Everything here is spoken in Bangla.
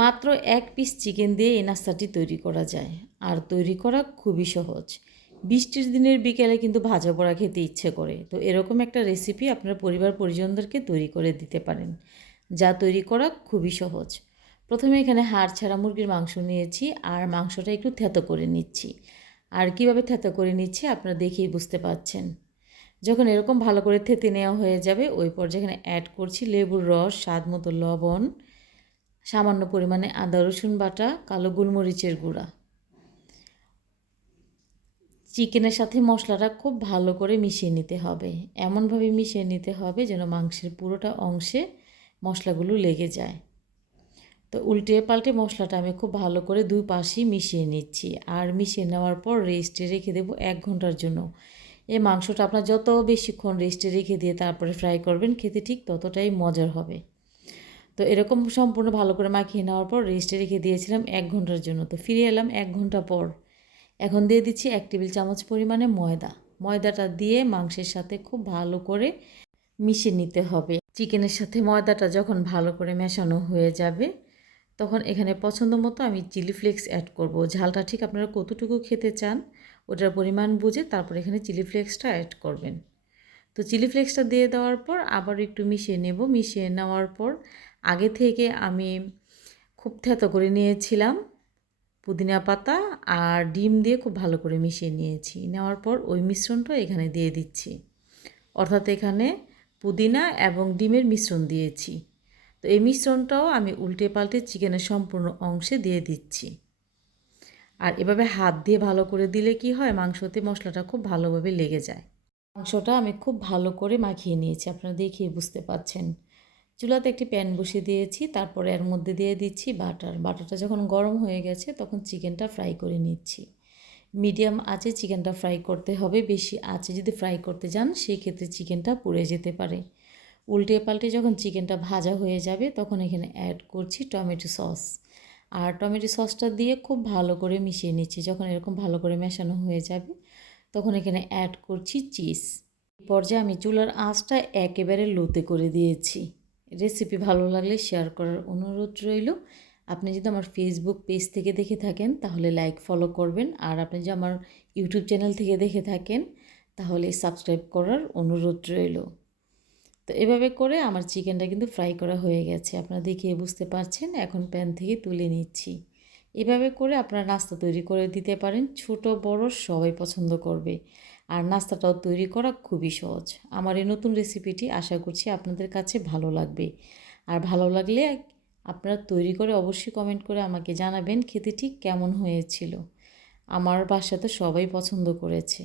মাত্র এক পিস চিকেন দিয়ে এই নাস্তাটি তৈরি করা যায়। আর তৈরি করা খুবই সহজ। বৃষ্টির দিনের বিকেলে কিন্তু ভাজা পোড়া খেতে ইচ্ছে করে। তো এরকম একটা রেসিপি আপনার পরিবার পরিজনদেরকে তৈরি করে দিতে পারেন, যা তৈরি করা খুবই সহজ। প্রথমে এখানে হাড় ছাড়া মুরগির মাংস নিয়েছি আর মাংসটা একটু থেতো করে নিচ্ছি। আর কীভাবে থেতো করে নিচ্ছি আপনারা দেখেই বুঝতে পাচ্ছেন। যখন এরকম ভালো করে থেতে নেওয়া হয়ে যাবে, ওই পর্যায়ে এখানে অ্যাড করছি লেবুর রস, স্বাদ মতো লবণ সামান্য পরিমাণে আদা, রসুন বাটা, কালো গোলমরিচের গুঁড়া। চিকেনের সাথে মশলাটা খুব ভালো করে মিশিয়ে নিতে হবে। এমনভাবে মিশিয়ে নিতে হবে যেন মাংসের পুরোটা অংশে মশলাগুলো লেগে যায়। তো উল্টে পাল্টে মশলাটা আমি খুব ভালো করে দুই পাশেই মিশিয়ে নিচ্ছি। আর মিশিয়ে নেওয়ার পর রেস্টে রেখে দেবো এক ঘণ্টার জন্য। এই মাংসটা আপনার যত বেশিক্ষণ রেস্টে রেখে দিয়ে তারপরে ফ্রাই করবেন, খেতে ঠিক ততটাই মজার হবে। তো এরকম সম্পূর্ণ ভালো করে মাখিয়ে নেওয়ার পর রেস্টে রেখে দিয়েছিলাম এক ঘণ্টার জন্য। তো ফিরে এলাম এক ঘণ্টা পর। এখন দিয়ে দিচ্ছি এক টেবিল চামচ পরিমাণে ময়দা। ময়দাটা দিয়ে মাংসের সাথে খুব ভালো করে মিশিয়ে নিতে হবে। চিকেনের সাথে ময়দাটা যখন ভালো করে মেশানো হয়ে যাবে, তখন এখানে পছন্দ মতো আমি চিলি ফ্লেক্স অ্যাড করব। ঝালটা ঠিক আপনারা কতটুকু খেতে চান, ওটার পরিমাণ বুঝে তারপর এখানে চিলি ফ্লেক্সটা অ্যাড করবেন। তো চিলি ফ্লেক্সটা দিয়ে দেওয়ার পর আবার একটু মিশিয়ে নেব। মিশিয়ে নেওয়ার পর আগে থেকে আমি খুব থেতো করে নিয়েছিলাম পুদিনা পাতা আর ডিম দিয়ে খুব ভালো করে মিশিয়ে নিয়েছি। নেওয়ার পর ওই মিশ্রণটা এখানে দিয়ে দিচ্ছি। অর্থাৎ এখানে পুদিনা এবং ডিমের মিশ্রণ দিয়েছি। তো এই মিশ্রণটাও আমি উল্টে পাল্টে চিকেনের সম্পূর্ণ অংশে দিয়ে দিচ্ছি। আর এভাবে হাত দিয়ে ভালো করে দিলে কি হয়? মাংসতে মশলাটা খুব ভালোভাবে লেগে যায়। মাংসটা আমি খুব ভালো করে মাখিয়ে নিয়েছি। আপনারা দেখিয়ে বুঝতে পাচ্ছেন চুলাতে একটি প্যান বসিয়ে দিয়েছি, তারপরে এর মধ্যে দিয়ে দিচ্ছি বাটার। বাটারটা যখন গরম হয়ে গেছে, তখন চিকেনটা ফ্রাই করে নিচ্ছি। মিডিয়াম আঁচে চিকেনটা ফ্রাই করতে হবে, বেশি আঁচে যদি ফ্রাই করতে যান সেই ক্ষেত্রে চিকেনটা পুড়ে যেতে পারে। উল্টে পাল্টে যখন চিকেনটা ভাজা হয়ে যাবে, তখন এখানে অ্যাড করছি টমেটো সস। আর টমেটো সসটা দিয়ে খুব ভালো করে মিশিয়ে নিচ্ছি। যখন এরকম ভালো করে মেশানো হয়ে যাবে, তখন এখানে অ্যাড করছি চিজ পর্যায়ে আমি চুলার আঁচটা একেবারে লোতে করে দিয়েছি। রেসিপি ভালো লাগলে শেয়ার করার অনুরোধ রইল। আপনি যদি আমার ফেসবুক পেজ থেকে দেখে থাকেন, তাহলে লাইক ফলো করবেন। আর আপনি যদি আমার ইউটিউব চ্যানেল থেকে দেখে থাকেন, তাহলে সাবস্ক্রাইব করার অনুরোধ রইল। তো এভাবে করে আমার চিকেনটা কিন্তু ফ্রাই করা হয়ে গেছে। আপনারা দেখে বুঝতে পারছেন, এখন প্যান থেকে তুলে নিচ্ছি। এভাবে করে আপনারা নাস্তা তৈরি করে দিতে পারেন। ছোট, বড় সবাই পছন্দ করবে। আর নাস্তাটাও তৈরি করা খুবই সহজ। আমার এই নতুন রেসিপিটি আশা করছি আপনাদের কাছে ভালো লাগবে। আর ভালো লাগলে আপনারা তৈরি করে অবশ্যই কমেন্ট করে আমাকে জানাবেন খেতে ঠিক কেমন হয়েছিল। আমার বাসা তো সবাই পছন্দ করেছে।